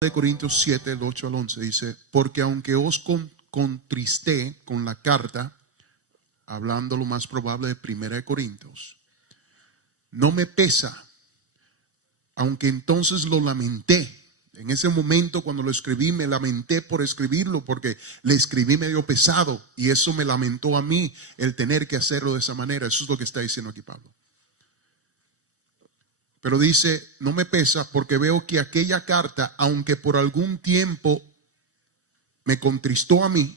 de Corintios 7, el 8 al 11 dice: porque aunque os contristé con la carta, hablando lo más probable de 1 Corintios, no me pesa, aunque entonces lo lamenté. En ese momento cuando lo escribí me lamenté por escribirlo, porque le escribí medio pesado y eso me lamentó a mí el tener que hacerlo de esa manera. Eso es lo que está diciendo aquí Pablo. Pero dice, no me pesa porque veo que aquella carta, aunque por algún tiempo me contristó a mí,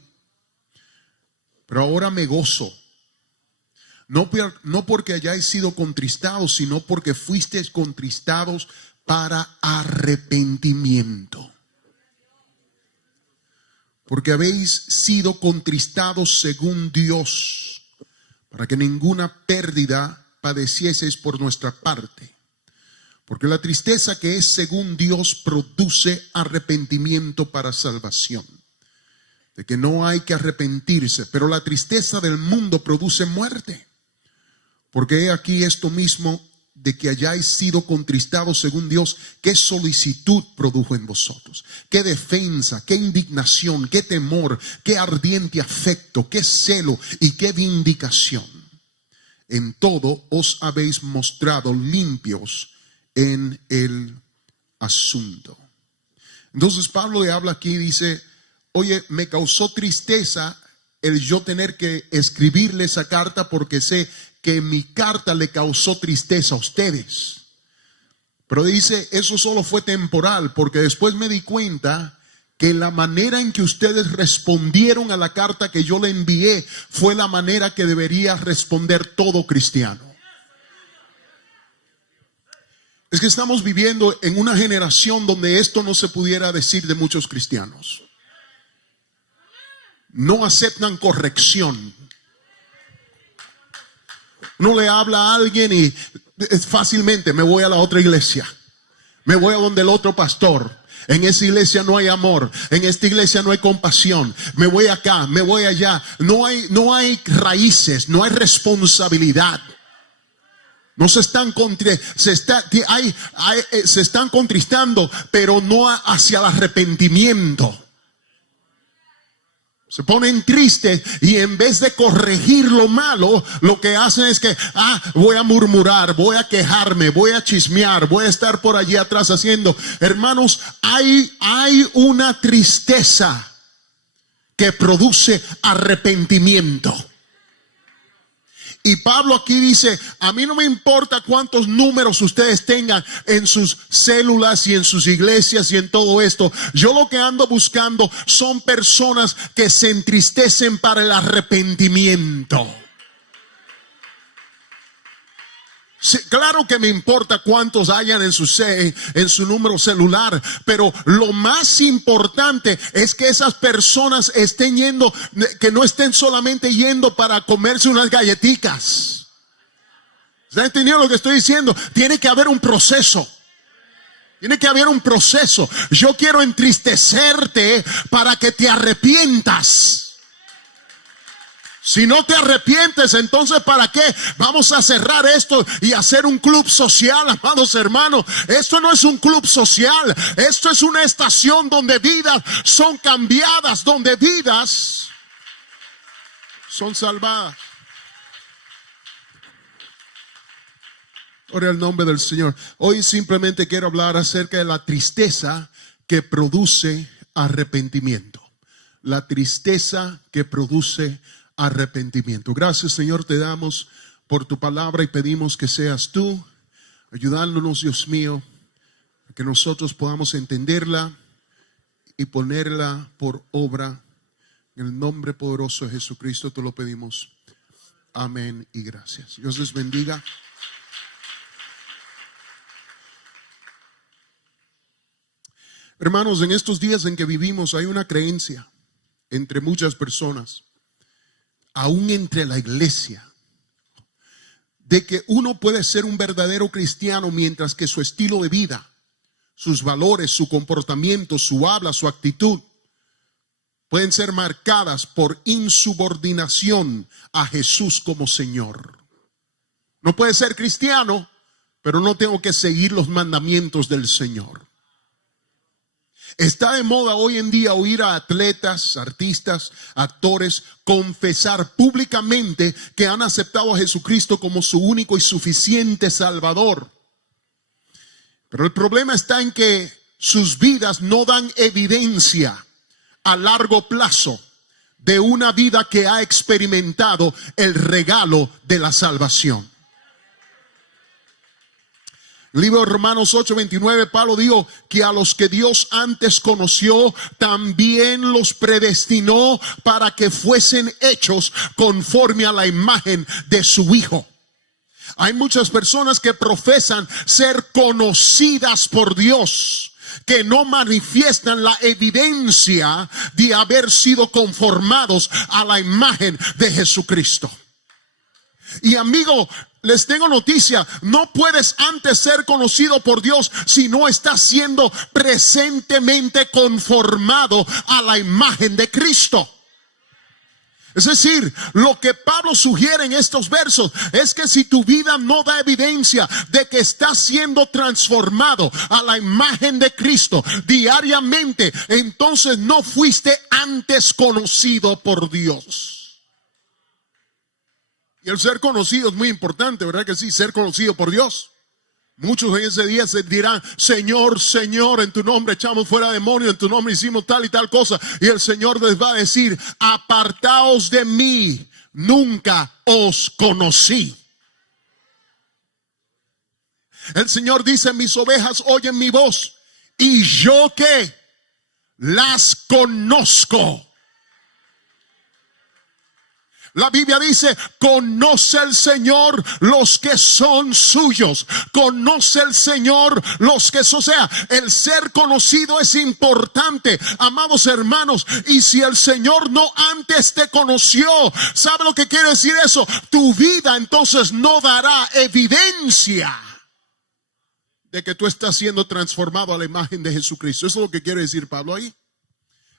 pero ahora me gozo. No porque hayáis sido contristados, sino porque fuisteis contristados para arrepentimiento. Porque habéis sido contristados según Dios, para que ninguna pérdida padecieseis por nuestra parte. Porque la tristeza que es según Dios produce arrepentimiento para salvación. De que no hay que arrepentirse, pero la tristeza del mundo produce muerte. Porque he aquí esto mismo, de que hayáis sido contristados según Dios, qué solicitud produjo en vosotros, qué defensa, qué indignación, qué temor, qué ardiente afecto, qué celo y qué vindicación. En todo os habéis mostrado limpios en el asunto. Entonces Pablo le habla aquí y dice: oye, me causó tristeza el yo tener que escribirle esa carta, porque sé que mi carta le causó tristeza a ustedes. Pero dice, eso solo fue temporal, porque después me di cuenta que la manera en que ustedes respondieron a la carta que yo le envié fue la manera que debería responder todo cristiano. Es que estamos viviendo en una generación donde esto no se pudiera decir de muchos cristianos. No aceptan corrección. Uno le habla a alguien y fácilmente me voy a la otra iglesia, me voy a donde el otro pastor. En esa iglesia no hay amor, en esta iglesia no hay compasión. Me voy acá, me voy allá. No hay raíces, no hay responsabilidad. No se están se están contristando, pero no hacia el arrepentimiento. Se ponen tristes y en vez de corregir lo malo, lo que hacen es que voy a murmurar, voy a quejarme, voy a chismear, voy a estar por allí atrás haciendo. Hermanos, hay una tristeza que produce arrepentimiento. Y Pablo aquí dice, a mí no me importa cuántos números ustedes tengan en sus células y en sus iglesias y en todo esto. Yo lo que ando buscando son personas que se entristecen para el arrepentimiento. Sí, claro que me importa cuántos hayan en su número celular, pero lo más importante es que esas personas estén yendo, que no estén solamente yendo para comerse unas galletitas. ¿Están entendiendo lo que estoy diciendo? Tiene que haber un proceso. Tiene que haber un proceso. Yo quiero entristecerte para que te arrepientas. Si no te arrepientes, entonces ¿para qué vamos a cerrar esto y hacer un club social, amados hermanos? Esto no es un club social. Esto es una estación donde vidas son cambiadas, donde vidas son salvadas. Ora el nombre del Señor. Hoy simplemente quiero hablar acerca de la tristeza que produce arrepentimiento. La tristeza que produce arrepentimiento. Gracias, Señor, te damos por tu palabra y pedimos que seas tú ayudándonos, Dios mío, a que nosotros podamos entenderla y ponerla por obra. En el nombre poderoso de Jesucristo te lo pedimos. Amén y gracias. Dios les bendiga. Hermanos, en estos días en que vivimos hay una creencia entre muchas personas, aún entre la iglesia, de que uno puede ser un verdadero cristiano mientras que su estilo de vida, sus valores, su comportamiento, su habla, su actitud pueden ser marcadas por insubordinación a Jesús como Señor. No puede ser cristiano, pero no tengo que seguir los mandamientos del Señor. Está de moda hoy en día oír a atletas, artistas, actores confesar públicamente que han aceptado a Jesucristo como su único y suficiente Salvador. Pero el problema está en que sus vidas no dan evidencia a largo plazo de una vida que ha experimentado el regalo de la salvación. Libro de Romanos 8:29, Pablo dijo que a los que Dios antes conoció, también los predestinó para que fuesen hechos conforme a la imagen de su Hijo. Hay muchas personas que profesan ser conocidas por Dios, que no manifiestan la evidencia de haber sido conformados a la imagen de Jesucristo. Y amigo, les tengo noticia, no puedes antes ser conocido por Dios si no estás siendo presentemente conformado a la imagen de Cristo. Es decir, lo que Pablo sugiere en estos versos es que si tu vida no da evidencia de que estás siendo transformado a la imagen de Cristo diariamente, entonces no fuiste antes conocido por Dios. Y el ser conocido es muy importante, ¿verdad que sí? Ser conocido por Dios. Muchos en ese día se dirán: Señor, Señor, en tu nombre echamos fuera demonios, en tu nombre hicimos tal y tal cosa. Y el Señor les va a decir: apartaos de mí, nunca os conocí. El Señor dice: mis ovejas oyen mi voz, y yo ¿qué? Las conozco. La Biblia dice: conoce el Señor los que son suyos. Conoce el Señor los que son. O sea, el ser conocido es importante, amados hermanos. Y si el Señor no antes te conoció, ¿sabe lo que quiere decir eso? Tu vida entonces no dará evidencia de que tú estás siendo transformado a la imagen de Jesucristo. Eso es lo que quiere decir Pablo ahí.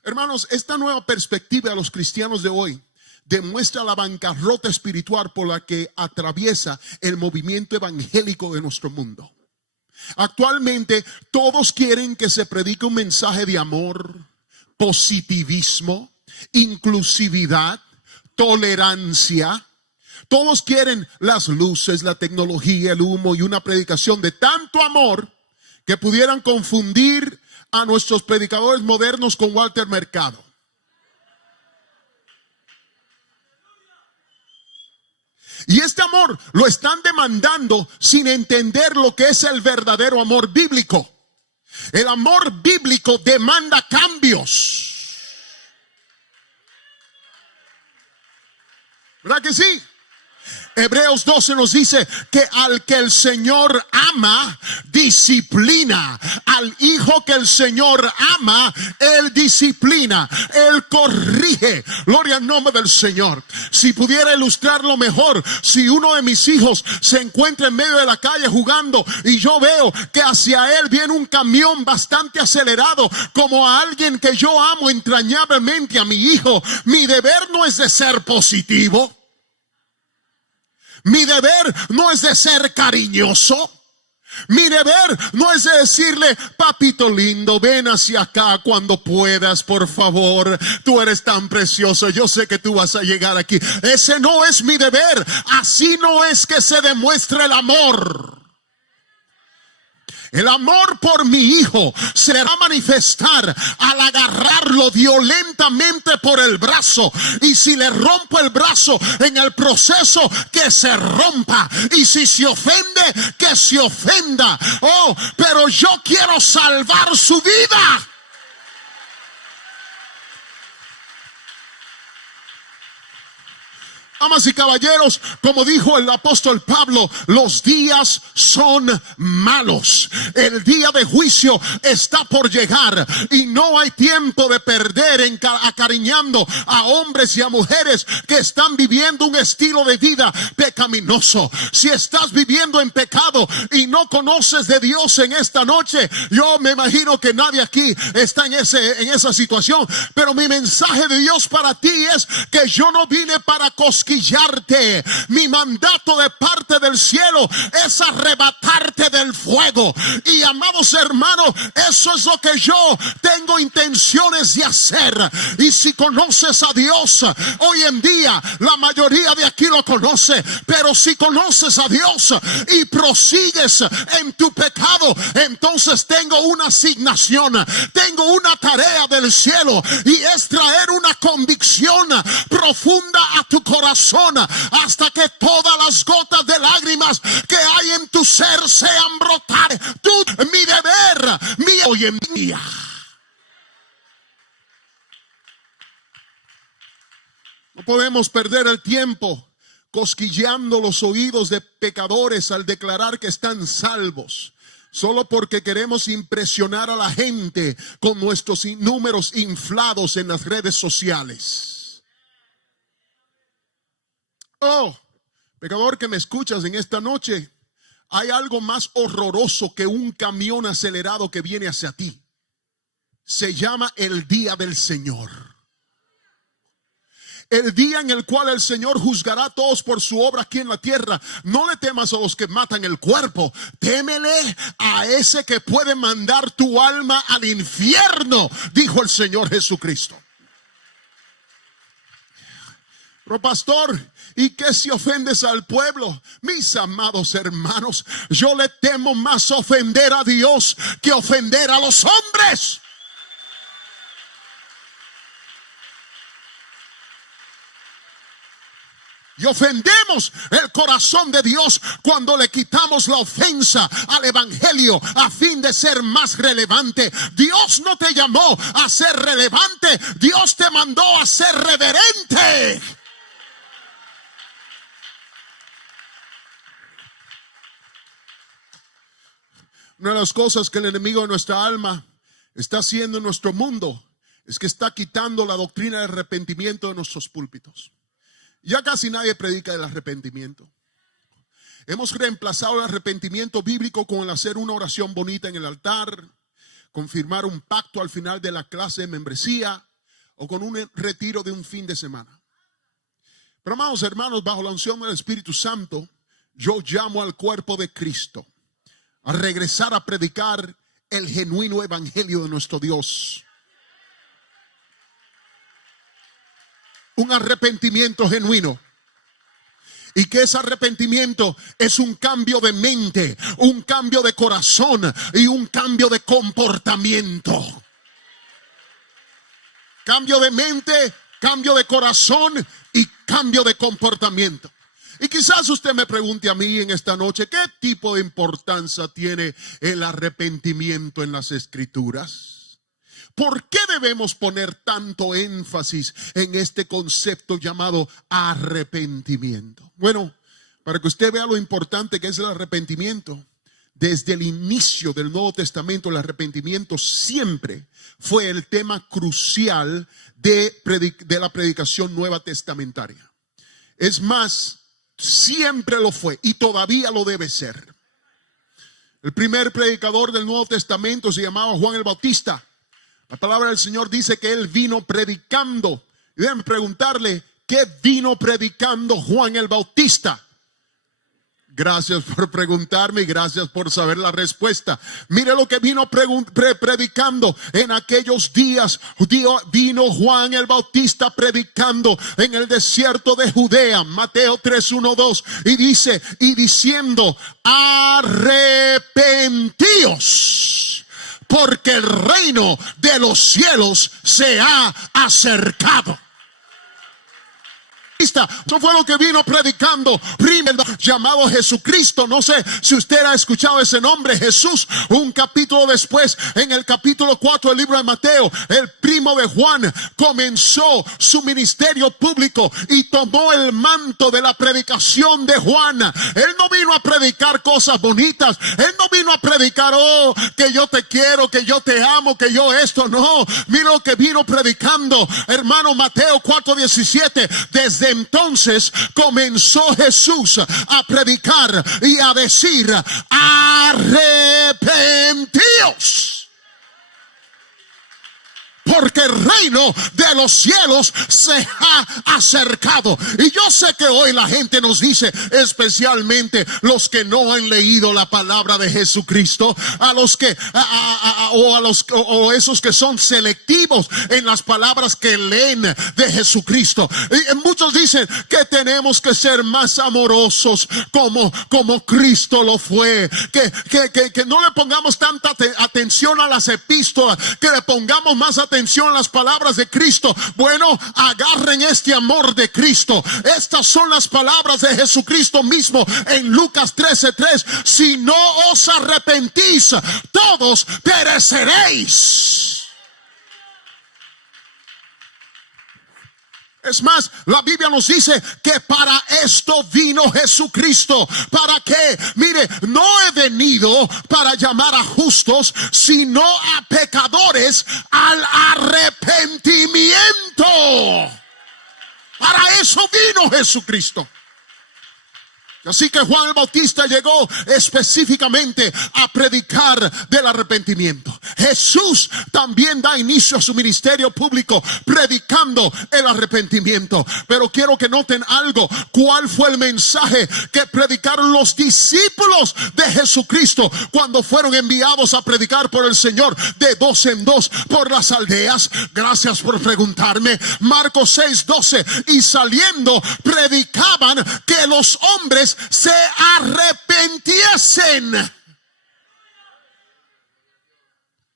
Hermanos, esta nueva perspectiva a los cristianos de hoy demuestra la bancarrota espiritual por la que atraviesa el movimiento evangélico de nuestro mundo. Actualmente todos quieren que se predique un mensaje de amor, positivismo, inclusividad, tolerancia. Todos quieren las luces, la tecnología, el humo y una predicación de tanto amor que pudieran confundir a nuestros predicadores modernos con Walter Mercado. Y este amor lo están demandando sin entender lo que es el verdadero amor bíblico. El amor bíblico demanda cambios. ¿Verdad que sí? Hebreos 12 nos dice que al que el Señor ama, disciplina. Al hijo que el Señor ama, Él disciplina, Él corrige. Gloria al nombre del Señor. Si pudiera ilustrarlo mejor, si uno de mis hijos se encuentra en medio de la calle jugando y yo veo que hacia él viene un camión bastante acelerado, como a alguien que yo amo entrañablemente, a mi hijo, mi deber no es de ser positivo. Mi deber no es de ser cariñoso. Mi deber no es de decirle: papito lindo, ven hacia acá cuando puedas, por favor. Tú eres tan precioso, yo sé que tú vas a llegar aquí. Ese no es mi deber. Así no es que se demuestra el amor. El amor por mi hijo se va a manifestar al agarrarlo violentamente por el brazo. Y si le rompo el brazo en el proceso, que se rompa. Y si se ofende, que se ofenda. Oh, pero yo quiero salvar su vida. Damas y caballeros, como dijo el apóstol Pablo, los días son malos. El día de juicio está por llegar y no hay tiempo de perder acariñando a hombres y a mujeres que están viviendo un estilo de vida pecaminoso. Si estás viviendo en pecado y no conoces de Dios en esta noche, yo me imagino que nadie aquí está en esa situación, pero mi mensaje de Dios para ti es que yo no vine para cosquillar cosquillarte. Mi mandato de parte del cielo es arrebatarte del fuego. Y amados hermanos, eso es lo que yo tengo intenciones de hacer. Y si conoces a Dios, hoy en día la mayoría de aquí lo conoce, pero si conoces a Dios y prosigues en tu pecado, entonces tengo una asignación, tengo una tarea del cielo, y es traer una convicción profunda a tu corazón hasta que todas las gotas de lágrimas que hay en tu ser sean brotar. Mi deber, hoy en día. No podemos perder el tiempo cosquilleando los oídos de pecadores al declarar que están salvos, solo porque queremos impresionar a la gente con nuestros números inflados en las redes sociales. Oh, pecador que me escuchas en esta noche, hay algo más horroroso que un camión acelerado que viene hacia ti. Se llama el día del Señor. El día en el cual el Señor juzgará a todos por su obra aquí en la tierra. No le temas a los que matan el cuerpo, témele a ese que puede mandar tu alma al infierno, dijo el Señor Jesucristo. Pero pastor, ¿y qué si ofendes al pueblo? Mis amados hermanos, yo le temo más ofender a Dios que ofender a los hombres. Y ofendemos el corazón de Dios cuando le quitamos la ofensa al evangelio a fin de ser más relevante. Dios no te llamó a ser relevante, Dios te mandó a ser reverente. Una de las cosas que el enemigo de nuestra alma está haciendo en nuestro mundo es que está quitando la doctrina del arrepentimiento de nuestros púlpitos. Ya casi nadie predica el arrepentimiento. Hemos reemplazado el arrepentimiento bíblico con el hacer una oración bonita en el altar, con firmar un pacto al final de la clase de membresía o con un retiro de un fin de semana. Pero amados hermanos, bajo la unción del Espíritu Santo, yo llamo al cuerpo de Cristo a regresar a predicar el genuino evangelio de nuestro Dios. Un arrepentimiento genuino. Y que ese arrepentimiento es un cambio de mente, un cambio de corazón y un cambio de comportamiento. Cambio de mente, cambio de corazón y cambio de comportamiento. Y quizás usted me pregunte a mí en esta noche, ¿qué tipo de importancia tiene el arrepentimiento en las Escrituras? ¿Por qué debemos poner tanto énfasis en este concepto llamado arrepentimiento? Bueno, para que usted vea lo importante que es el arrepentimiento, desde el inicio del Nuevo Testamento, el arrepentimiento siempre fue el tema crucial de la predicación nueva testamentaria. Es más, siempre lo fue y todavía lo debe ser. El primer predicador del Nuevo Testamento se llamaba Juan el Bautista. La palabra del Señor dice que él vino predicando. Y deben preguntarle, ¿qué vino predicando Juan el Bautista? Gracias por preguntarme y gracias por saber la respuesta. Mire lo que vino predicando en aquellos días. Vino Juan el Bautista predicando en el desierto de Judea, Mateo 3, 1, 2, y dice, y diciendo, arrepentíos, porque el reino de los cielos se ha acercado. Eso fue lo que vino predicando primero, llamado Jesucristo. No sé si usted ha escuchado ese nombre, Jesús. Un capítulo después, en el capítulo 4 del libro de Mateo, el primo de Juan comenzó su ministerio público y tomó el manto de la predicación de Juan. Él no vino a predicar cosas bonitas. Él no vino a predicar, oh, que yo te quiero, que yo te amo, que yo esto. No, mira lo que vino predicando, hermano. Mateo 4:17. Desde entonces comenzó Jesús a predicar y a decir, arrepentíos, porque el reino de los cielos se ha acercado. Y yo sé que hoy la gente nos dice, especialmente los que no han leído la palabra de Jesucristo, a los que o esos que son selectivos en las palabras que leen de Jesucristo. Y muchos dicen que tenemos que ser más amorosos como Cristo lo fue, que no le pongamos tanta atención a las epístolas, que le pongamos más atención a las palabras de Cristo. Bueno, agarren este amor de Cristo. Estas son las palabras de Jesucristo mismo en Lucas 13:3. Si no os arrepentís, todos pereceréis. Es más, la Biblia nos dice que para esto vino Jesucristo. ¿Para qué? Mire, no he venido para llamar a justos, sino a pecadores al arrepentimiento. Para eso vino Jesucristo. Así que Juan el Bautista llegó específicamente a predicar del arrepentimiento. Jesús también da inicio a su ministerio público predicando el arrepentimiento. Pero quiero que noten algo. ¿Cuál fue el mensaje que predicaron los discípulos de Jesucristo cuando fueron enviados a predicar por el Señor de 2 en 2 por las aldeas? Gracias por preguntarme. Marcos 6:12. Y saliendo predicaban que los hombres se arrepintiesen.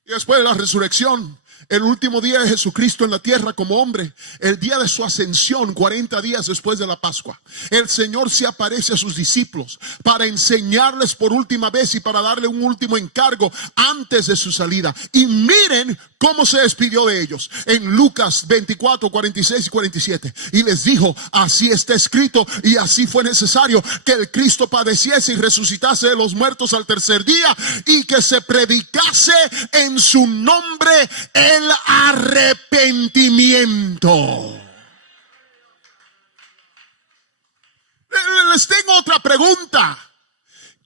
Y después de la resurrección, el último día de Jesucristo en la tierra como hombre, el día de su ascensión, 40 días después de la Pascua, el Señor se aparece a sus discípulos para enseñarles por última vez y para darle un último encargo antes de su salida. Y miren cómo se despidió de ellos en Lucas 24, 46 y 47. Y les dijo: así está escrito y así fue necesario que el Cristo padeciese y resucitase de los muertos al tercer día, y que se predicase en su nombre el arrepentimiento. Les tengo otra pregunta.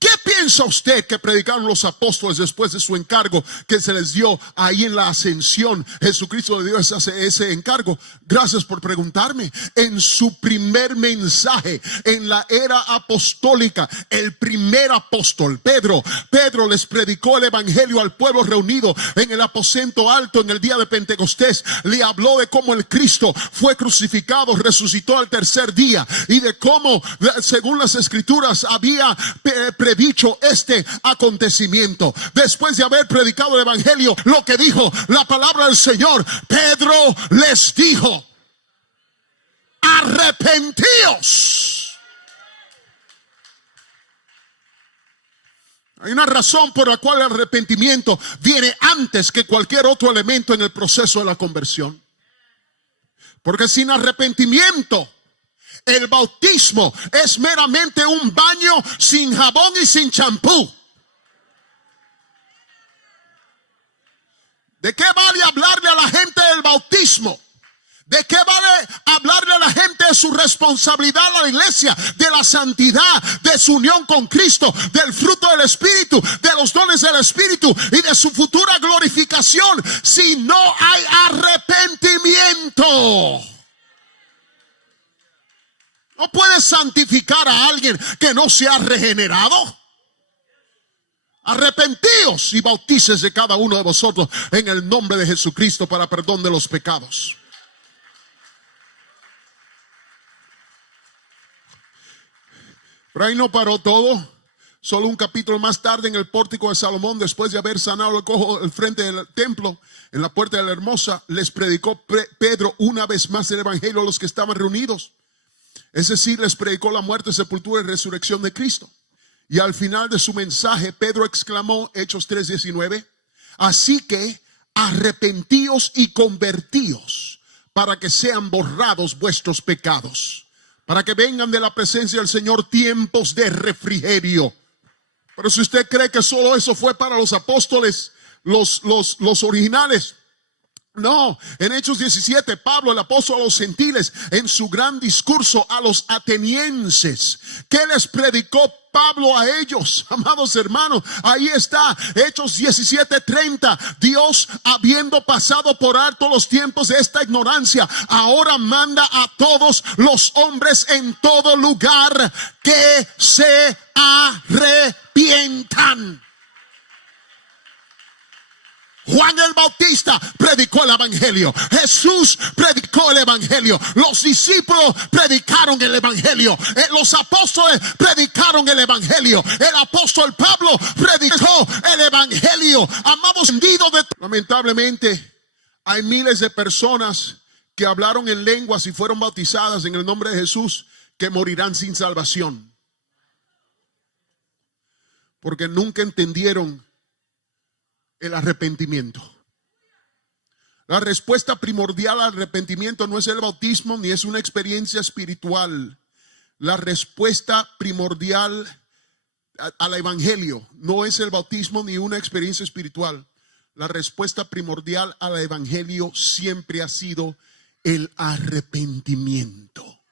¿Qué piensa usted que predicaron los apóstoles después de su encargo que se les dio ahí en la ascensión? Jesucristo le dio ese encargo. Gracias por preguntarme. En su primer mensaje en la era apostólica, el primer apóstol, Pedro les predicó el evangelio al pueblo reunido en el aposento alto en el día de Pentecostés. Le habló de cómo el Cristo fue crucificado, resucitó al tercer día, y de cómo, según las escrituras, había predicho este acontecimiento. Después de haber predicado el evangelio, lo que dijo la palabra del Señor, Pedro les dijo: arrepentíos. Hay una razón por la cual el arrepentimiento viene antes que cualquier otro elemento en el proceso de la conversión. Porque sin arrepentimiento, el bautismo es meramente un baño sin jabón y sin champú. ¿De qué vale hablarle a la gente del bautismo? ¿De qué vale hablarle a la gente de su responsabilidad a la iglesia, de la santidad, de su unión con Cristo, del fruto del Espíritu, de los dones del Espíritu y de su futura glorificación, si no hay arrepentimiento? No puedes santificar a alguien que no se ha regenerado. Arrepentíos y bautícese de cada uno de vosotros en el nombre de Jesucristo para perdón de los pecados. Pero ahí no paró todo. Solo un capítulo más tarde, en el pórtico de Salomón, después de haber sanado el cojo al frente del templo, en la puerta de la hermosa, les predicó Pedro una vez más el evangelio a los que estaban reunidos. Es decir, les predicó la muerte, sepultura y resurrección de Cristo. Y al final de su mensaje, Pedro exclamó, Hechos 3:19, así que arrepentíos y convertíos para que sean borrados vuestros pecados, para que vengan de la presencia del Señor tiempos de refrigerio. Pero si usted cree que solo eso fue para los apóstoles, los originales, no. En Hechos 17, Pablo, el apóstol a los gentiles, en su gran discurso a los atenienses, ¿qué les predicó Pablo a ellos, amados hermanos. Ahí está, Hechos 17:30. Dios, habiendo pasado por alto los tiempos de esta ignorancia, ahora manda a todos los hombres en todo lugar que se arrepientan. Juan el Bautista predicó el evangelio. Jesús predicó el evangelio. Los discípulos predicaron el evangelio. Los apóstoles predicaron el evangelio. El apóstol Pablo predicó el evangelio. Amados, lamentablemente hay miles de personas que hablaron en lenguas y fueron bautizadas en el nombre de Jesús, que morirán sin salvación, porque nunca entendieron el arrepentimiento. La respuesta primordial al arrepentimiento no es el bautismo ni es una experiencia espiritual. La respuesta primordial al evangelio no es el bautismo ni una experiencia espiritual. La respuesta primordial al evangelio siempre ha sido el arrepentimiento.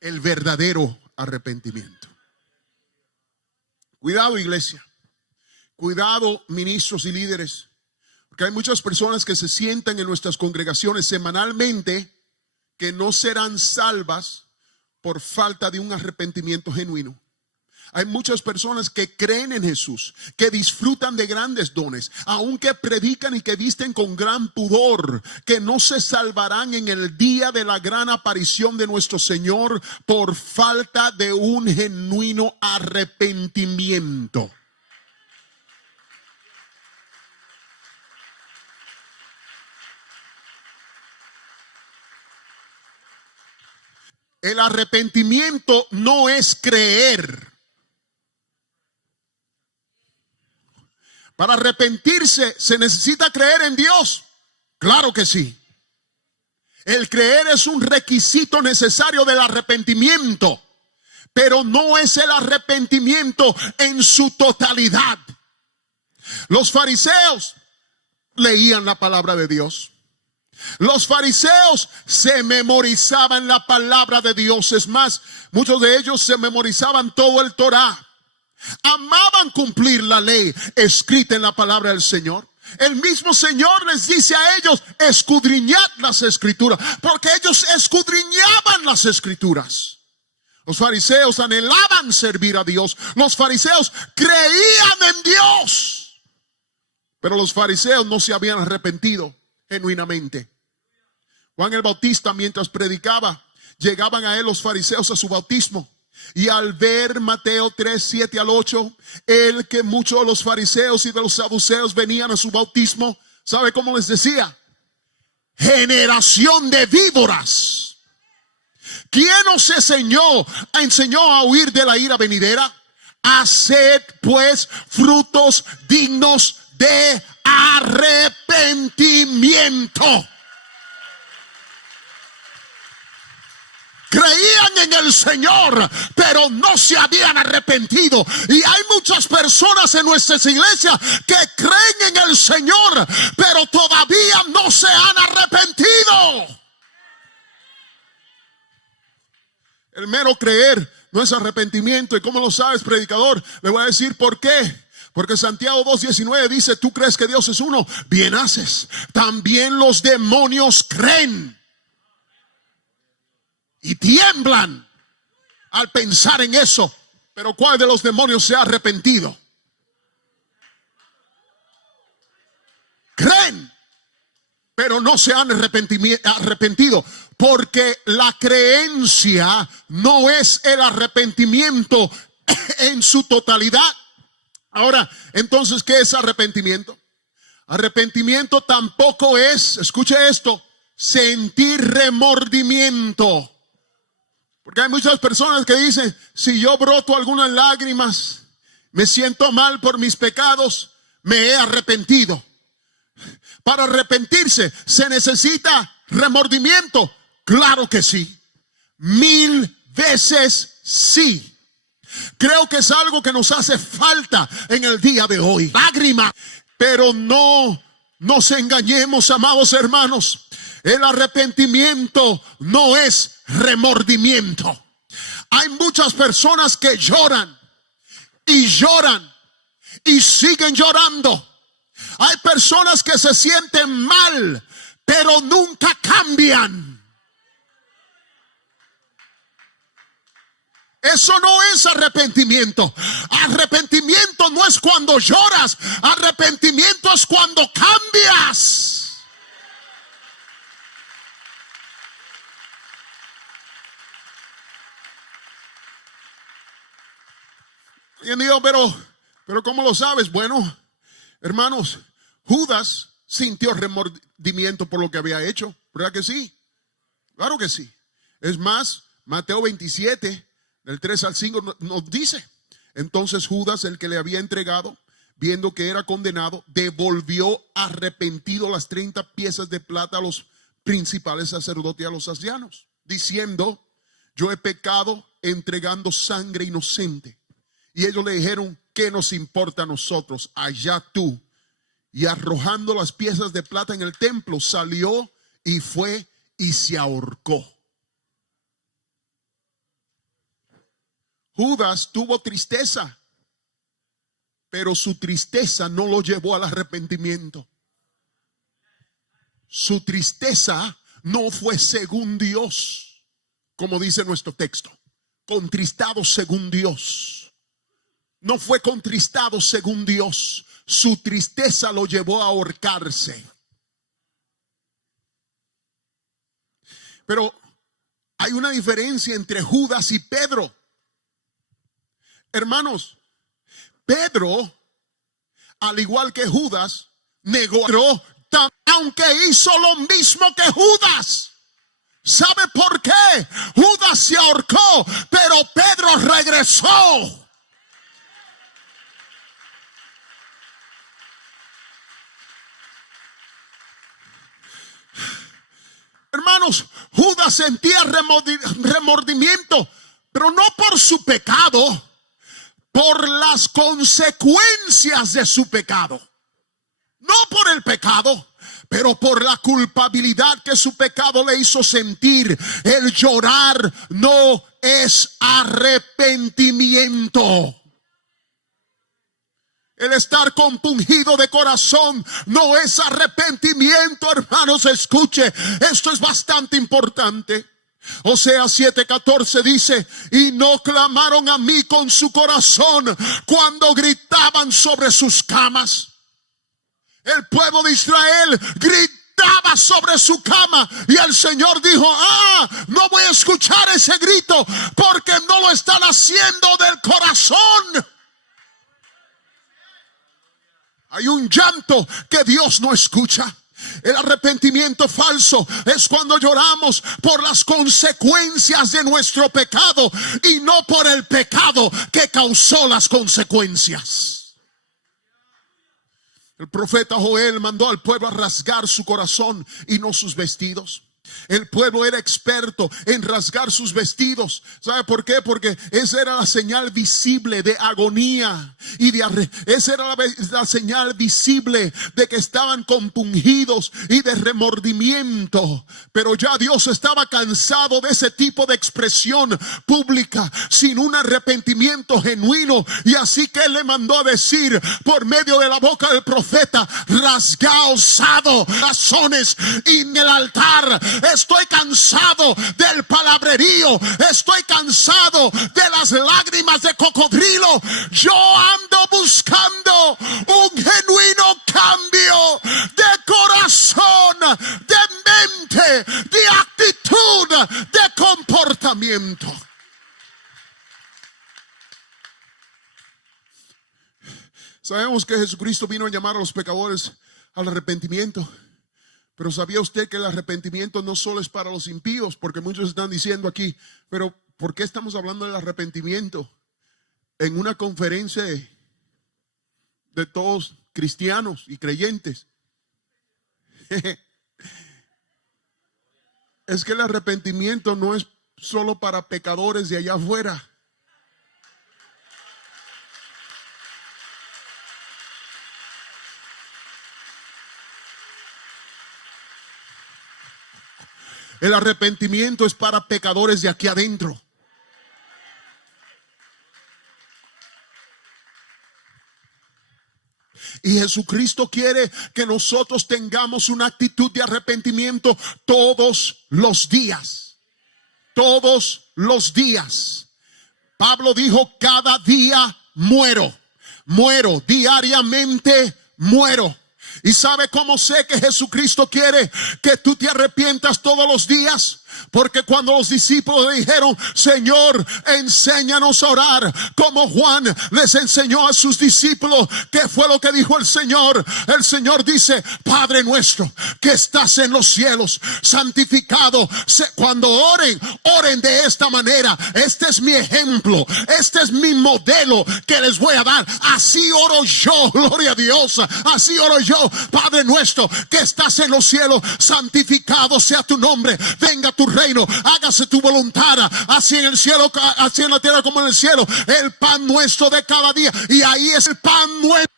El verdadero arrepentimiento. Cuidado, iglesia. Cuidado, ministros y líderes, porque hay muchas personas que se sientan en nuestras congregaciones semanalmente que no serán salvas por falta de un arrepentimiento genuino. Hay muchas personas que creen en Jesús, que disfrutan de grandes dones, aunque predican y que visten con gran pudor, que no se salvarán en el día de la gran aparición de nuestro Señor por falta de un genuino arrepentimiento. El arrepentimiento no es creer. Para arrepentirse se necesita creer en Dios. Claro que sí. El creer es un requisito necesario del arrepentimiento, pero no es el arrepentimiento en su totalidad. Los fariseos leían la palabra de Dios. Los fariseos se memorizaban la palabra de Dios. Es más, muchos de ellos se memorizaban todo el Torá. Amaban cumplir la ley escrita en la palabra del Señor. El mismo Señor les dice a ellos: escudriñad las escrituras, porque ellos escudriñaban las escrituras. Los fariseos anhelaban servir a Dios. Los fariseos creían en Dios, pero los fariseos no se habían arrepentido genuinamente. Juan el Bautista, mientras predicaba, llegaban a él los fariseos a su bautismo, y al ver Mateo 3:7-8, el que muchos de los fariseos y de los saduceos venían a su bautismo, ¿sabe cómo les decía? Generación de víboras, ¿quién os enseñó a huir de la ira venidera? Haced pues frutos dignos de arrepentimiento. Creían en el Señor, pero no se habían arrepentido. Y hay muchas personas en nuestras iglesias que creen en el Señor, pero todavía no se han arrepentido. El mero creer no es arrepentimiento. ¿Y cómo lo sabes, predicador? Le voy a decir por qué. Porque Santiago 2:19 dice: tú crees que Dios es uno, bien haces. También los demonios creen y tiemblan al pensar en eso. Pero ¿cuál de los demonios se ha arrepentido? Creen, pero no se han arrepentido, porque la creencia no es el arrepentimiento en su totalidad. Ahora, entonces, ¿qué es arrepentimiento? Arrepentimiento tampoco es, escuche esto, sentir remordimiento. Porque hay muchas personas que dicen: si yo broto algunas lágrimas, me siento mal por mis pecados, me he arrepentido. Para arrepentirse, ¿se necesita remordimiento? Claro que sí. 1000 veces sí. Creo que es algo que nos hace falta en el día de hoy. Lágrima. Pero no nos engañemos, amados hermanos. El arrepentimiento no es remordimiento. Hay muchas personas que lloran y lloran y siguen llorando. Hay personas que se sienten mal, pero nunca cambian. Eso no es arrepentimiento. Arrepentimiento no es cuando lloras. Arrepentimiento es cuando cambias. Y digo, pero ¿cómo lo sabes? Bueno, hermanos, Judas sintió remordimiento por lo que había hecho. ¿Verdad que sí? Claro que sí. Es más, Mateo 27, del 3 al 5 nos dice: entonces Judas, el que le había entregado, viendo que era condenado, devolvió arrepentido las 30 piezas de plata a los principales sacerdotes y a los ancianos, diciendo: yo he pecado entregando sangre inocente. Y ellos le dijeron: ¿qué nos importa a nosotros? Allá tú. Y arrojando las piezas de plata en el templo, salió y fue y se ahorcó. Judas tuvo tristeza, pero su tristeza no lo llevó al arrepentimiento. Su tristeza no fue según Dios, como dice nuestro texto. Contristado según Dios. No fue contristado según Dios. Su tristeza lo llevó a ahorcarse. Pero hay una diferencia entre Judas y Pedro. Hermanos, Pedro, al igual que Judas, negó, aunque hizo lo mismo que Judas. ¿Sabe por qué? Judas se ahorcó, pero Pedro regresó. Hermanos, Judas sentía remordimiento, pero no por su pecado, por las consecuencias de su pecado. No por el pecado, pero por la culpabilidad que su pecado le hizo sentir. El llorar no es arrepentimiento. El estar compungido de corazón no es arrepentimiento, hermanos. Escuche, esto es bastante importante. Oseas 7:14 dice: y no clamaron a mí con su corazón cuando gritaban sobre sus camas. El pueblo de Israel gritaba sobre su cama y el Señor dijo: no voy a escuchar ese grito porque no lo están haciendo del corazón. Hay un llanto que Dios no escucha. El arrepentimiento falso es cuando lloramos por las consecuencias de nuestro pecado y no por el pecado que causó las consecuencias. El profeta Joel mandó al pueblo a rasgar su corazón y no sus vestidos. El pueblo era experto en rasgar sus vestidos. ¿Sabe por qué? Porque esa era la señal visible de agonía y esa era la señal visible de que estaban compungidos y de remordimiento. Pero ya Dios estaba cansado de ese tipo de expresión pública sin un arrepentimiento genuino, y así que Él le mandó a decir por medio de la boca del profeta: rasgaos corazones en el altar. Estoy cansado del palabrerío. Estoy cansado de las lágrimas de cocodrilo. Yo ando buscando un genuino cambio de corazón, de mente, de actitud, de comportamiento. Sabemos que Jesucristo vino a llamar a los pecadores al arrepentimiento. Pero ¿sabía usted que el arrepentimiento no solo es para los impíos? Porque muchos están diciendo aquí: pero ¿por qué estamos hablando del arrepentimiento en una conferencia de todos cristianos y creyentes? Es que el arrepentimiento no es solo para pecadores de allá afuera. El arrepentimiento es para pecadores de aquí adentro. Y Jesucristo quiere que nosotros tengamos una actitud de arrepentimiento todos los días. Todos los días. Pablo dijo, cada día muero. Muero, diariamente muero. ¿Y sabe cómo sé que Jesucristo quiere que tú te arrepientas todos los días? Porque cuando los discípulos le dijeron, Señor, enséñanos a orar, como Juan les enseñó a sus discípulos, ¿qué fue lo que dijo el Señor? El Señor dice, Padre nuestro que estás en los cielos, santificado. Cuando oren, oren de esta manera. Este es mi ejemplo, este es mi modelo que les voy a dar. Así oro yo, gloria a Dios. Así oro yo, Padre nuestro que estás en los cielos, santificado sea tu nombre, venga tu reino, hágase tu voluntad, así en el cielo, así en la tierra como en el cielo. El pan nuestro de cada día, y ahí es el pan nuestro.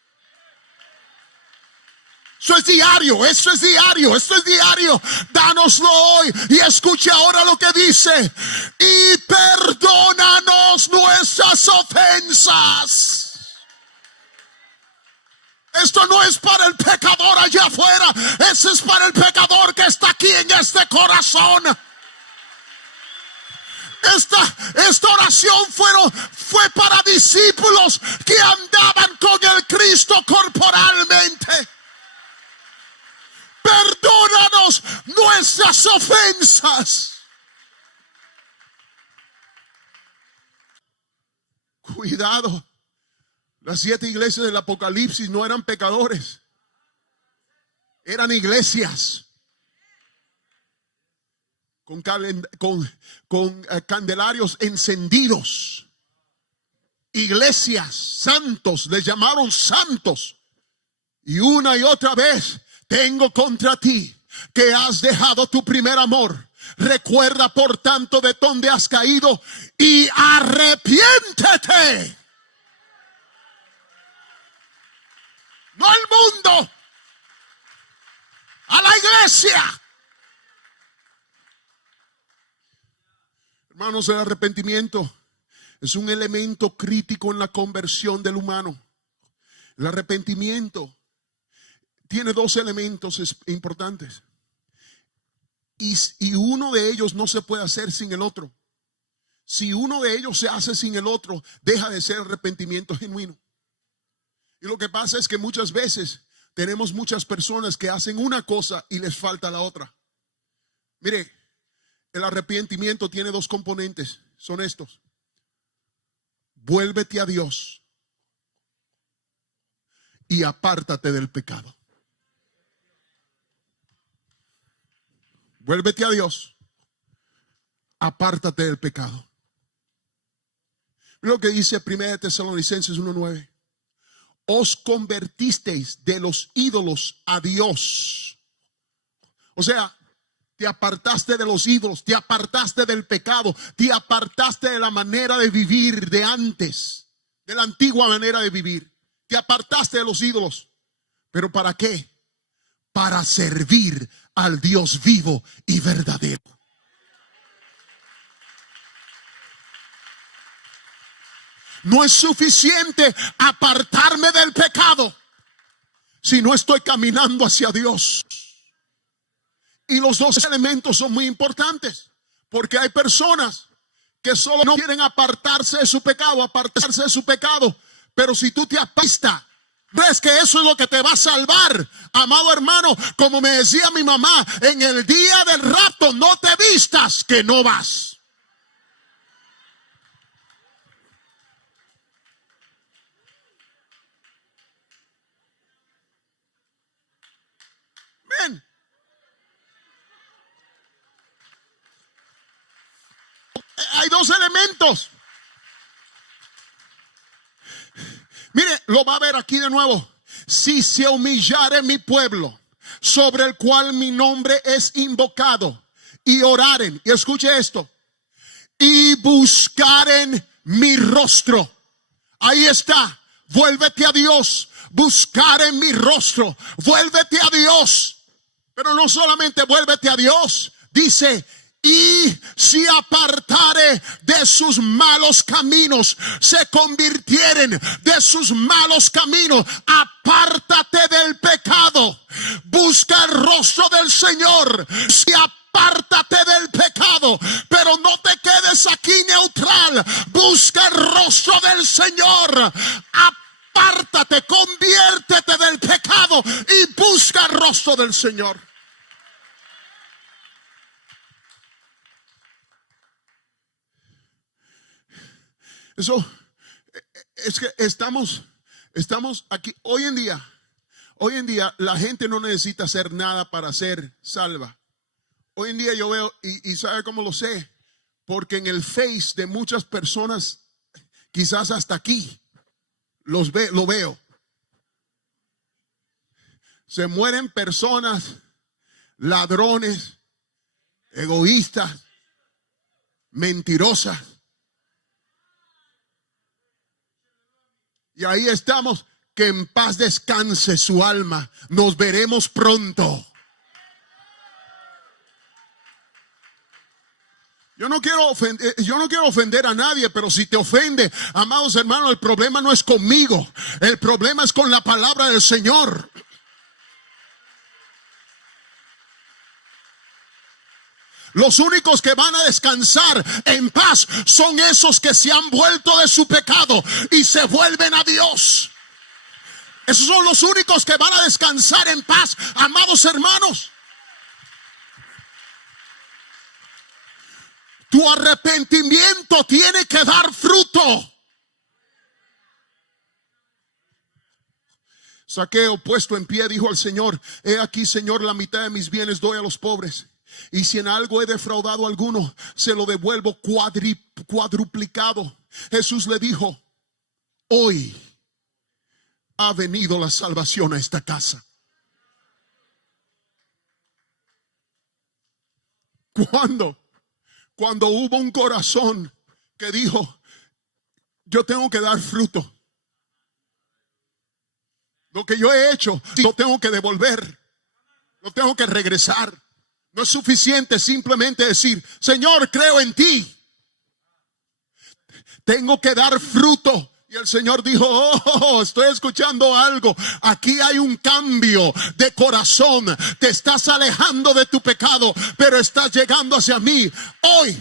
Eso es diario, esto es diario, esto es diario. Dánoslo hoy. Y escuche ahora lo que dice: y perdónanos nuestras ofensas. Esto no es para el pecador allá afuera, eso es para el pecador que está aquí en este corazón. Esta oración fue para discípulos que andaban con el Cristo corporalmente. Perdónanos nuestras ofensas. Cuidado. Las 7 iglesias del Apocalipsis no eran pecadores, eran iglesias con candelarios encendidos. Iglesias, santos, les llamaron santos. Y una y otra vez, tengo contra ti que has dejado tu primer amor. Recuerda por tanto de dónde has caído y arrepiéntete. No al mundo, a la iglesia. Hermanos, el arrepentimiento es un elemento crítico en la conversión del humano. El arrepentimiento tiene 2 elementos importantes. Y uno de ellos no se puede hacer sin el otro. Si uno de ellos se hace sin el otro, deja de ser arrepentimiento genuino. Y lo que pasa es que muchas veces tenemos muchas personas que hacen una cosa y les falta la otra. Mire, el arrepentimiento tiene 2 componentes, son estos: vuélvete a Dios y apártate del pecado. Vuélvete a Dios, apártate del pecado. Mira lo que dice 1 Tesalonicenses 1:9. Os convertisteis de los ídolos a Dios. O sea, te apartaste de los ídolos, te apartaste del pecado, te apartaste de la manera de vivir de antes, de la antigua manera de vivir. Te apartaste de los ídolos. ¿Pero para qué? Para servir al Dios vivo y verdadero. No es suficiente apartarme del pecado si no estoy caminando hacia Dios. Y los 2 elementos son muy importantes, porque hay personas que solo no quieren apartarse de su pecado, pero si tú te apartas, ¿ves que eso es lo que te va a salvar? Amado hermano, como me decía mi mamá, en el día del rapto no te vistas que no vas. Ven. Hay 2 elementos. Mire, lo va a ver aquí de nuevo. Si se humillare mi pueblo, sobre el cual mi nombre es invocado, y oraren, y escuche esto, y buscaren mi rostro. Ahí está. Vuélvete a Dios. Buscar en mi rostro. Vuélvete a Dios. Pero no solamente vuélvete a Dios. Dice, y si apartare de sus malos caminos, se convirtieren de sus malos caminos, apártate del pecado, busca el rostro del Señor, si apártate del pecado, pero no te quedes aquí neutral, busca el rostro del Señor, apártate, conviértete del pecado y busca el rostro del Señor. Eso es que estamos aquí. Hoy en día la gente no necesita hacer nada para ser salva. Hoy en día yo veo, y ¿sabe cómo lo sé? Porque en el Face de muchas personas, quizás hasta aquí, lo veo. Se mueren personas, ladrones, egoístas, mentirosas. Y ahí estamos, que en paz descanse su alma. Nos veremos pronto. Yo no quiero ofender a nadie, pero si te ofende, amados hermanos, el problema no es conmigo. El problema es con la palabra del Señor. Los únicos que van a descansar en paz son esos que se han vuelto de su pecado y se vuelven a Dios. Esos son los únicos que van a descansar en paz, amados hermanos. Tu arrepentimiento tiene que dar fruto. Zaqueo, puesto en pie, dijo al Señor: he aquí, Señor, la mitad de mis bienes doy a los pobres, y si en algo he defraudado a alguno, se lo devuelvo cuadruplicado. Jesús le dijo: hoy ha venido la salvación a esta casa. Cuando hubo un corazón que dijo: yo tengo que dar fruto. Lo que yo he hecho, lo tengo que devolver. Lo tengo que regresar. No es suficiente simplemente decir: Señor, creo en ti. Tengo que dar fruto. Y el Señor dijo: oh, estoy escuchando algo. Aquí hay un cambio de corazón. Te estás alejando de tu pecado, pero estás llegando hacia mí. Hoy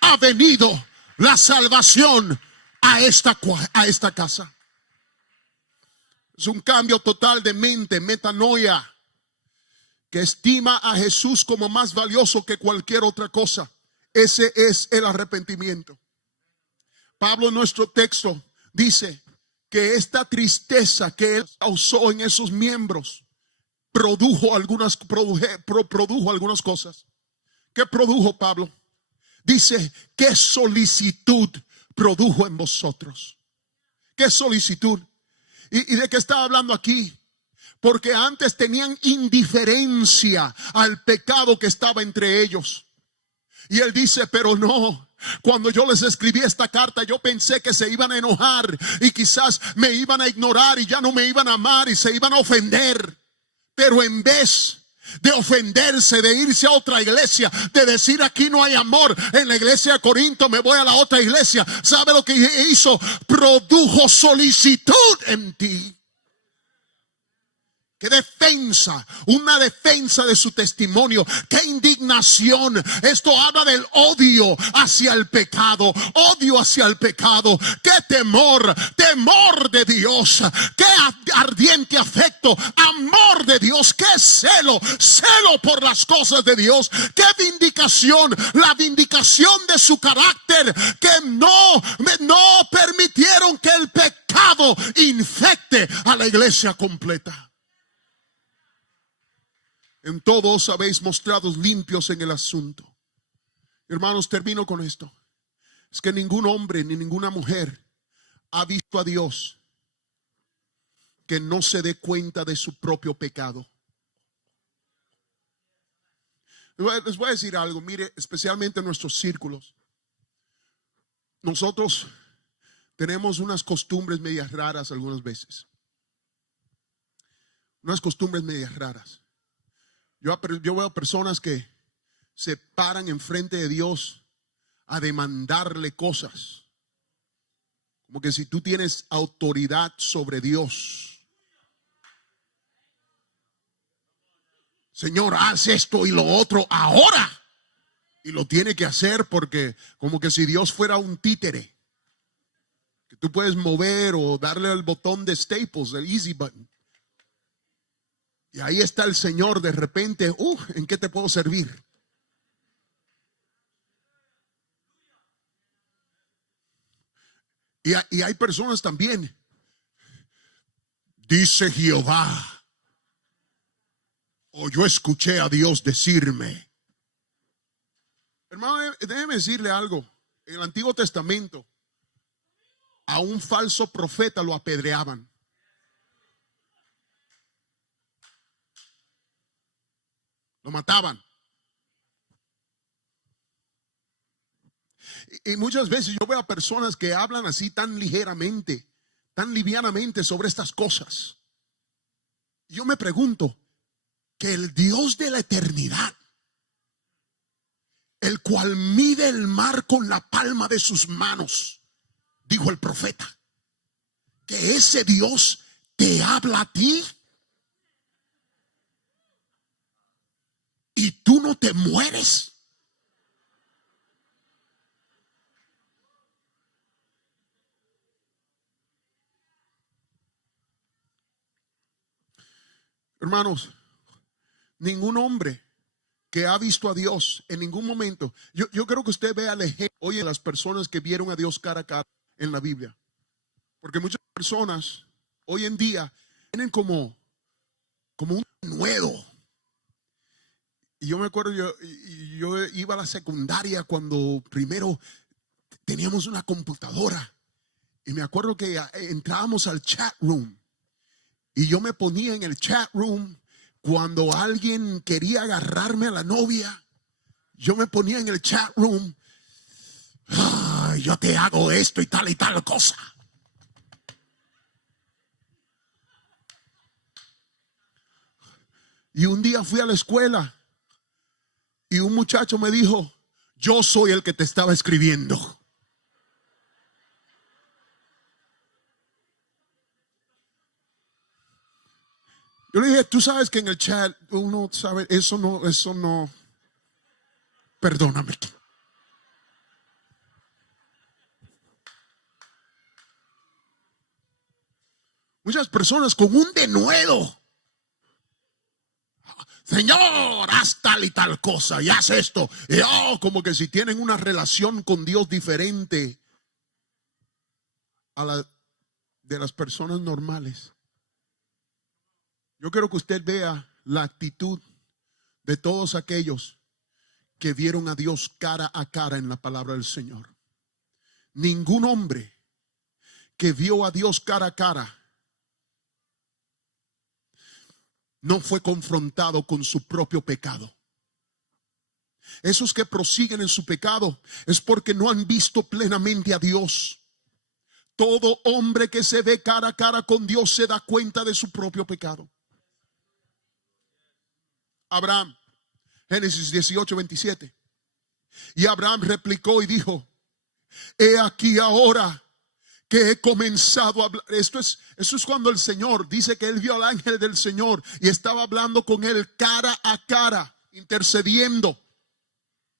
ha venido la salvación a esta casa. Es un cambio total de mente, metanoia, que estima a Jesús como más valioso que cualquier otra cosa. Ese es el arrepentimiento. Pablo en nuestro texto dice que esta tristeza que él causó en esos miembros produjo algunas cosas. ¿Qué produjo Pablo? Dice: ¿qué solicitud produjo en vosotros? ¿Qué solicitud? ¿Y de qué estaba hablando aquí? Porque antes tenían indiferencia al pecado que estaba entre ellos. Y él dice: pero no, cuando yo les escribí esta carta, yo pensé que se iban a enojar y quizás me iban a ignorar y ya no me iban a amar y se iban a ofender. Pero en vez de ofenderse, de irse a otra iglesia, de decir: aquí no hay amor en la iglesia de Corinto, me voy a la otra iglesia, ¿sabe lo que hizo? Produjo solicitud en ti. Qué defensa, una defensa de su testimonio. Qué indignación. Esto habla del odio hacia el pecado. Odio hacia el pecado. Qué temor, temor de Dios. Qué ardiente afecto, amor de Dios. Qué celo, celo por las cosas de Dios. Qué vindicación, la vindicación de su carácter. Que no permitieron que el pecado infecte a la iglesia completa. En todo os habéis mostrado limpios en el asunto. Hermanos, termino con esto. Es que ningún hombre ni ninguna mujer ha visto a Dios que no se dé cuenta de su propio pecado. Les voy a decir algo, mire, especialmente en nuestros círculos. Nosotros tenemos unas costumbres medias raras algunas veces. Unas costumbres medias raras. Yo veo personas que se paran enfrente de Dios a demandarle cosas. Como que si tú tienes autoridad sobre Dios. Señor, haz esto y lo otro ahora. Y lo tiene que hacer porque como que si Dios fuera un títere que tú puedes mover o darle el botón de Staples, el easy button. Y ahí está el Señor de repente, ¿en qué te puedo servir? Y hay personas también. Dice Jehová, o yo escuché a Dios decirme. Hermano, déjeme decirle algo. En el Antiguo Testamento, a un falso profeta lo apedreaban. Lo mataban. Y muchas veces yo veo a personas que hablan así tan ligeramente, tan livianamente sobre estas cosas. Yo me pregunto, que el Dios de la eternidad, el cual mide el mar con la palma de sus manos, dijo el profeta, que ese Dios te habla a ti y tú no te mueres. Hermanos, ningún hombre que ha visto a Dios en ningún momento, yo creo que usted vea el ejemplo hoy en las personas que vieron a Dios cara a cara en la Biblia. Porque muchas personas hoy en día tienen como un nuevo. Y yo me acuerdo, yo iba a la secundaria cuando primero teníamos una computadora. Y me acuerdo que entrábamos al chat room. Y yo me ponía en el chat room cuando alguien quería agarrarme a la novia. Yo me ponía en el chat room. Yo te hago esto y tal cosa. Y un día fui a la escuela y un muchacho me dijo, yo soy el que te estaba escribiendo. Yo le dije, tú sabes que en el chat uno sabe, eso no, perdóname. Muchas personas con un denuedo. Señor, haz tal y tal cosa y haz esto. Y como que si tienen una relación con Dios diferente a la de las personas normales. Yo quiero que usted vea la actitud de todos aquellos que vieron a Dios cara a cara en la palabra del Señor. Ningún hombre que vio a Dios cara a cara no fue confrontado con su propio pecado. Esos que prosiguen en su pecado es porque no han visto plenamente a Dios. Todo hombre que se ve cara a cara con Dios se da cuenta de su propio pecado. Abraham, Génesis 18:27. Y Abraham replicó y dijo, he aquí ahora que he comenzado a hablar. Eso es cuando el Señor dice que él vio al ángel del Señor y estaba hablando con él cara a cara, intercediendo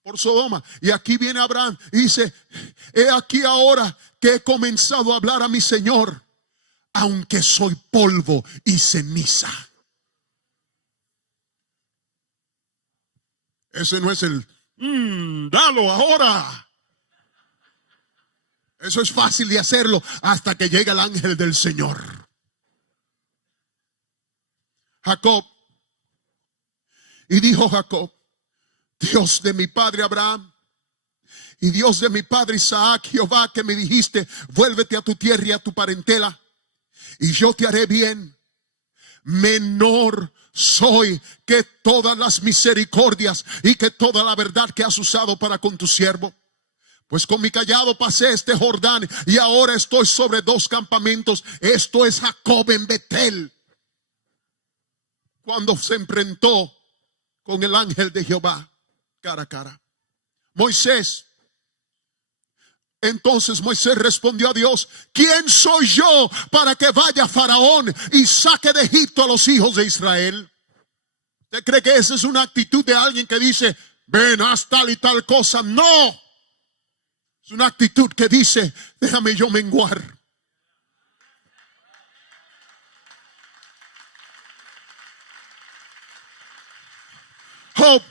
por Sodoma. Y aquí viene Abraham y dice, he aquí ahora que he comenzado a hablar a mi Señor, aunque soy polvo y ceniza. Ese no es el dalo ahora. Eso es fácil de hacerlo hasta que llega el ángel del Señor. Jacob. Y dijo Jacob, Dios de mi padre Abraham y Dios de mi padre Isaac, Jehová, que me dijiste, vuélvete a tu tierra y a tu parentela y yo te haré bien. Menor soy que todas las misericordias y que toda la verdad que has usado para con tu siervo. Pues con mi callado pasé este Jordán y ahora estoy sobre 2 campamentos. Esto es Jacob en Betel, cuando se enfrentó con el ángel de Jehová. cara a cara. Entonces Moisés respondió a Dios: ¿quién soy yo para que vaya Faraón y saque de Egipto a los hijos de Israel? ¿Usted cree que esa es una actitud de alguien que dice: ven, haz tal y tal cosa? No. Es una actitud que dice: déjame yo menguar. Job,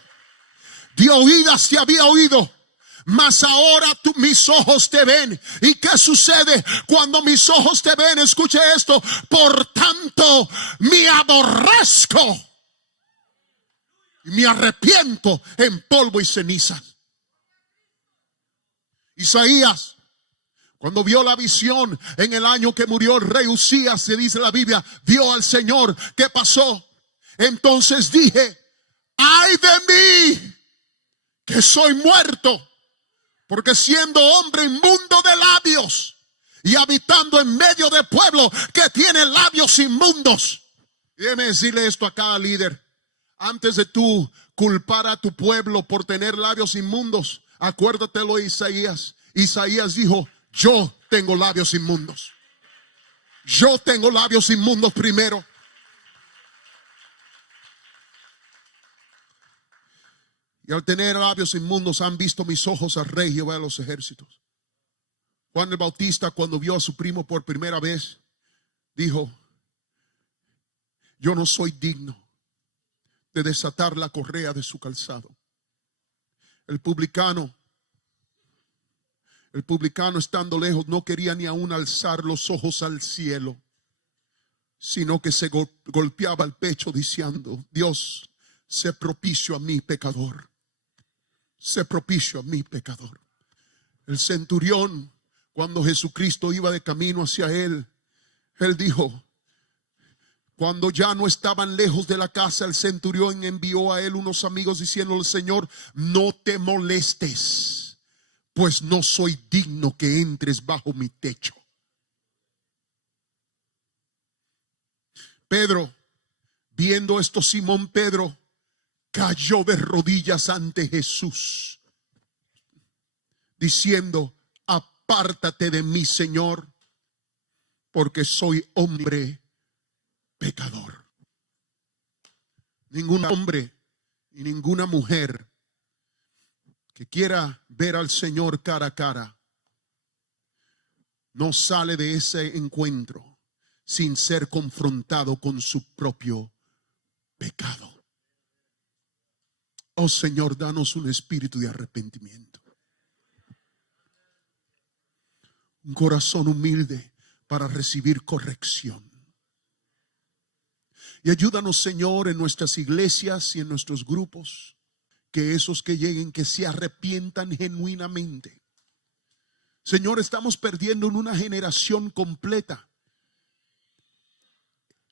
de oídas te había oído, mas ahora mis ojos te ven. ¿Y qué sucede cuando mis ojos te ven? Escuche esto: por tanto me aborrezco y me arrepiento en polvo y ceniza. Isaías, cuando vio la visión en el año que murió el rey Usías, se dice la Biblia, vio al Señor. ¿Qué pasó? Entonces dije: ay de mí, que soy muerto, porque siendo hombre inmundo de labios y habitando en medio de pueblo que tiene labios inmundos. Déjeme decirle esto a cada líder: antes de tú culpar a tu pueblo por tener labios inmundos, acuérdatelo de Isaías. Isaías dijo: yo tengo labios inmundos. Yo tengo labios inmundos primero. Y al tener labios inmundos han visto mis ojos al Rey Jehová de los ejércitos. Juan el Bautista, cuando vio a su primo por primera vez, dijo: yo no soy digno de desatar la correa de su calzado. El publicano estando lejos no quería ni aún alzar los ojos al cielo, sino que se golpeaba el pecho diciendo: Dios, sé propicio a mí pecador. Sé propicio a mí pecador. El centurión, cuando Jesucristo iba de camino hacia él dijo, cuando ya no estaban lejos de la casa, el centurión envió a él unos amigos diciéndole: Señor, no te molestes, pues no soy digno que entres bajo mi techo. Pedro, viendo esto, Simón Pedro cayó de rodillas ante Jesús, diciendo: apártate de mí, Señor, porque soy hombre pecador. Ningún hombre y ninguna mujer que quiera ver al Señor cara a cara no sale de ese encuentro sin ser confrontado con su propio pecado. Oh Señor, danos un espíritu de arrepentimiento, un corazón humilde para recibir corrección. Y ayúdanos, Señor, en nuestras iglesias y en nuestros grupos, que esos que lleguen, que se arrepientan genuinamente. Señor, estamos perdiendo en una generación completa.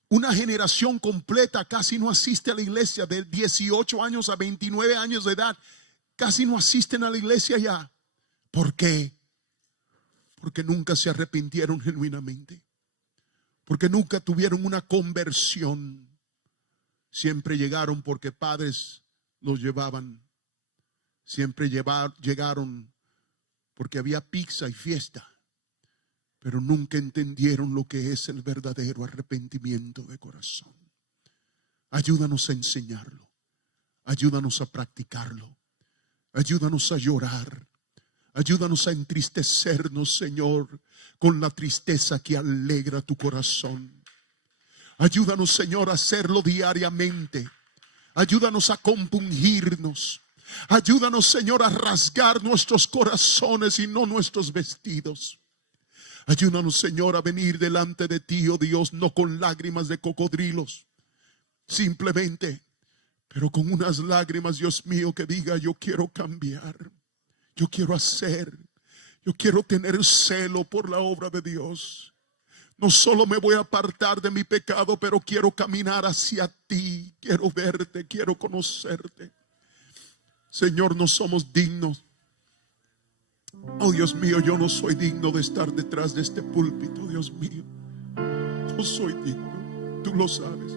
Una generación completa casi no asiste a la iglesia, de 18 años a 29 años de edad. Casi no asisten a la iglesia ya. ¿Por qué? Porque nunca se arrepintieron genuinamente. Porque nunca tuvieron una conversión. Siempre llegaron porque padres los llevaban. Siempre llegaron porque había pizza y fiesta. Pero nunca entendieron lo que es el verdadero arrepentimiento de corazón. Ayúdanos a enseñarlo. Ayúdanos a practicarlo. Ayúdanos a llorar. Ayúdanos a entristecernos, Señor, con la tristeza que alegra tu corazón. Ayúdanos, Señor, a hacerlo diariamente. Ayúdanos a compungirnos. Ayúdanos, Señor, a rasgar nuestros corazones y no nuestros vestidos. Ayúdanos, Señor, a venir delante de ti, oh Dios, no con lágrimas de cocodrilos, simplemente, pero con unas lágrimas, Dios mío, que diga: yo quiero cambiar, yo quiero hacer, yo quiero tener celo por la obra de Dios. No solo me voy a apartar de mi pecado, pero quiero caminar hacia ti, quiero verte, quiero conocerte. Señor, no somos dignos. Oh Dios mío, yo no soy digno de estar detrás de este púlpito, Dios mío. No soy digno, tú lo sabes.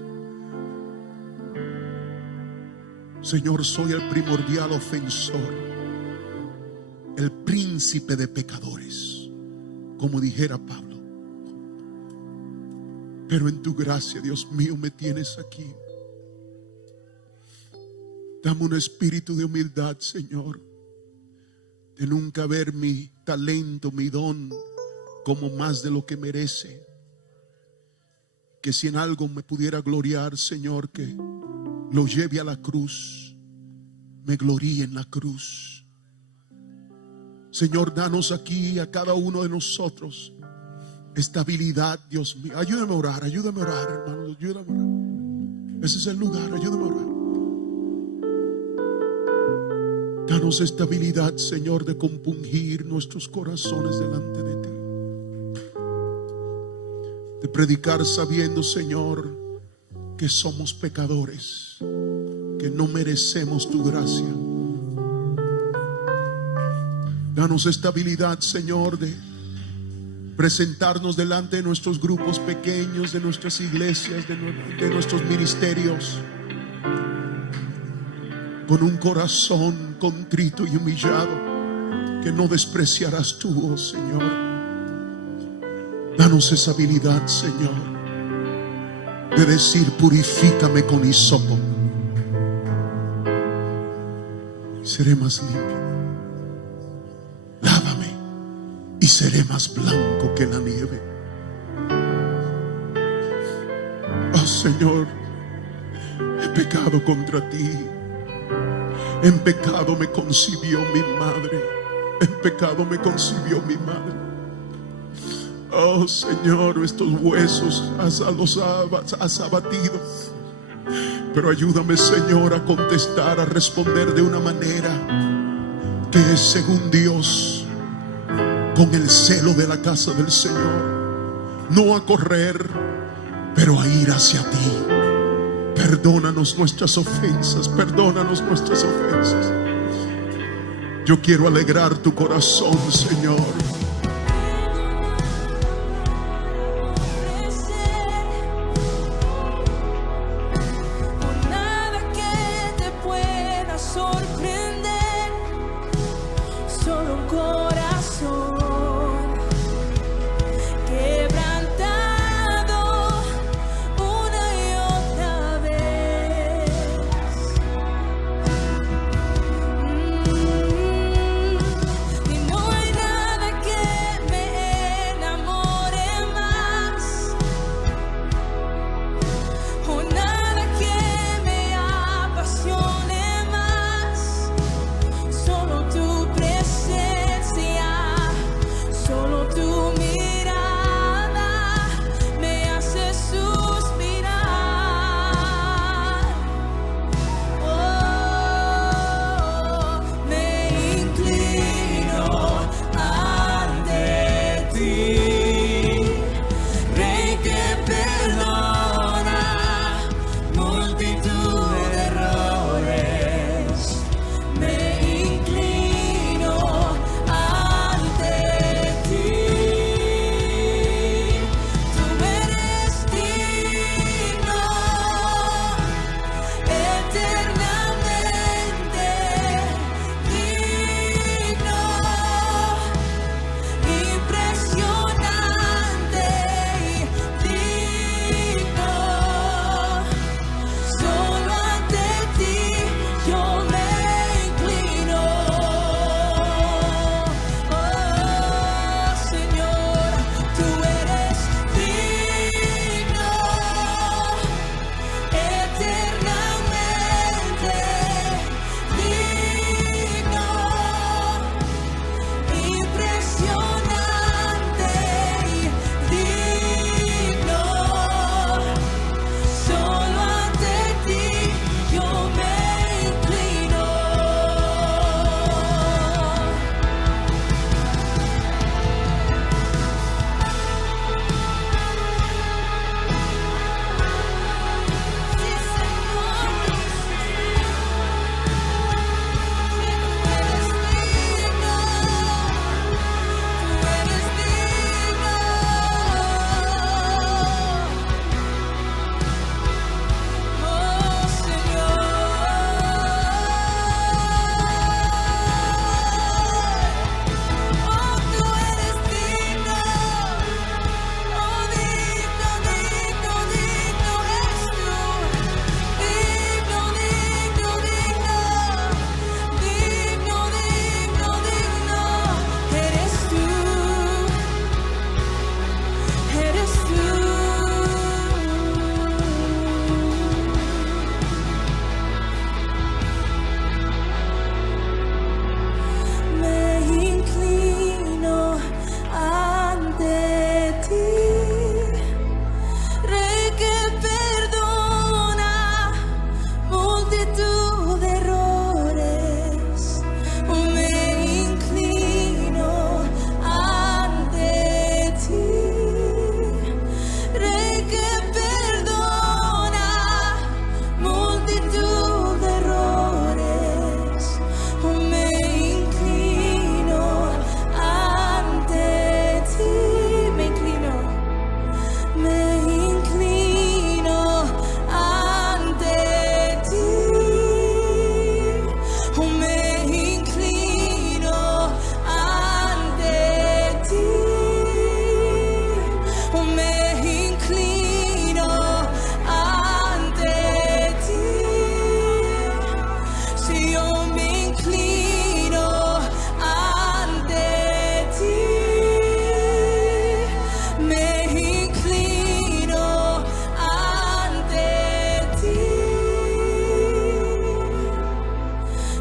Señor, soy el primordial ofensor, el príncipe de pecadores, como dijera Pablo. Pero en tu gracia, Dios mío, me tienes aquí. Dame un espíritu de humildad, Señor, de nunca ver mi talento, mi don, como más de lo que merece. Que si en algo me pudiera gloriar, Señor, que lo lleve a la cruz, me gloríe en la cruz. Señor, danos aquí a cada uno de nosotros estabilidad, Dios mío. Ayúdame a orar, hermanos, ayúdame a orar. Ese es el lugar, ayúdame a orar. Danos estabilidad, Señor, de compungir nuestros corazones delante de ti. De predicar sabiendo, Señor, que somos pecadores, que no merecemos tu gracia. Danos estabilidad, Señor, de presentarnos delante de nuestros grupos pequeños, de nuestras iglesias, de nuestros ministerios, con un corazón contrito y humillado, que no despreciarás tú, oh Señor. Danos esa habilidad, Señor, de decir: purifícame con hisopo y seré más limpio. Lávame y seré más blanco que la nieve. Oh Señor, he pecado contra ti. En pecado me concibió mi madre. En pecado me concibió mi madre. Oh Señor, estos huesos los has abatido. Pero ayúdame, Señor, a contestar, a responder de una manera que es según Dios, con el celo de la casa del Señor. No a correr, pero a ir hacia ti. Perdónanos nuestras ofensas, perdónanos nuestras ofensas. Yo quiero alegrar tu corazón, Señor.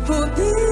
poder